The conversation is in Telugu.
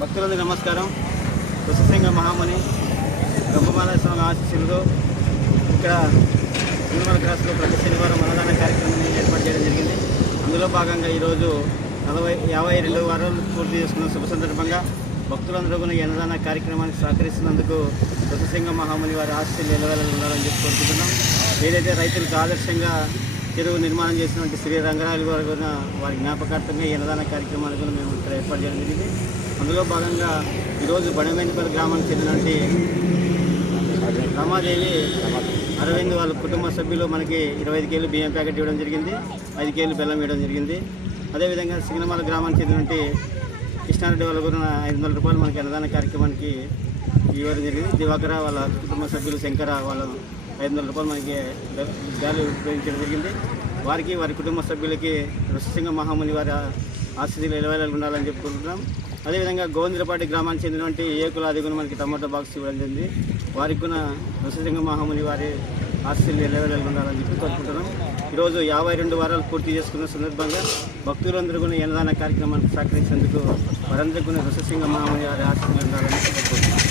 భక్తులందరికీ నమస్కారం. ఋషిసింగ మహాముని గొప్పమాల స్వామి ఆశీస్సులతో ఇక్కడ తిరుమల క్రాస్లో ప్రతి శనివారం అన్నదాన కార్యక్రమం ఏర్పాటు చేయడం జరిగింది. అందులో భాగంగా ఈరోజు 52 వారాలు పూర్తి చేసుకున్న శుభ సందర్భంగా భక్తులందరూ కూడా ఈ అన్నదాన కార్యక్రమానికి సహకరిస్తున్నందుకు ఋషిసింగ మహాముని వారి ఆశీస్సులు నిలవేళలు ఉండాలని చెప్పి కోరుకుంటున్నాం. ఏదైతే రైతులకు ఆదర్శంగా చెరువు నిర్మాణం చేసినటువంటి శ్రీ రంగరాజు గారు కూడా వారి జ్ఞాపకార్థంగా ఈ అన్నదాన కార్యక్రమాలు కూడా మేము ఇక్కడ ఏర్పాటు చేయడం జరిగింది. అందులో భాగంగా ఈరోజు బడమేనిపల్లి గ్రామానికి చెందినటువంటి రమాదేవి అరవింద్ వాళ్ళ కుటుంబ సభ్యులు మనకి 25 కేజీలు బియ్యం ప్యాకెట్ ఇవ్వడం జరిగింది, 5 కేజీలు బెల్లం ఇవ్వడం జరిగింది. అదేవిధంగా సిగ్నమాల గ్రామానికి చెందినటువంటి కృష్ణారెడ్డి వాళ్ళ కూడా 500 రూపాయలు మనకి అన్నదాన కార్యక్రమానికి ఇవ్వడం జరిగింది. దివాకర వాళ్ళ కుటుంబ సభ్యులు శంకర వాళ్ళ 500 రూపాయలు మనకి గాలి ఉపయోగించడం జరిగింది. వారికి వారి కుటుంబ సభ్యులకి ఋషిసింగ మహాముని వారి ఆశీస్సులు నిలవేళలు ఉండాలని చెప్పుకుంటున్నాం. అదేవిధంగా గోవిందరపాటి గ్రామానికి చెందినటువంటి ఏకులాది కూడా మనకి టమాటో బాక్స్ ఇవ్వడం జరిగింది. వారికి కూడా ఋషిసింగ మహాముని వారి ఆశీస్సులు నిలవేళలు ఉండాలని చెప్పి కోరుకుంటున్నాం. ఈరోజు 52 వారాలు పూర్తి చేసుకున్న సందర్భంగా భక్తులందరూ కూడా అన్నదాన కార్యక్రమానికి సహకరించేందుకు వారందరికీ ఋషిసింగ మహాముని వారి ఆశీస్సులు ఉండాలని కోరుకుంటున్నాం.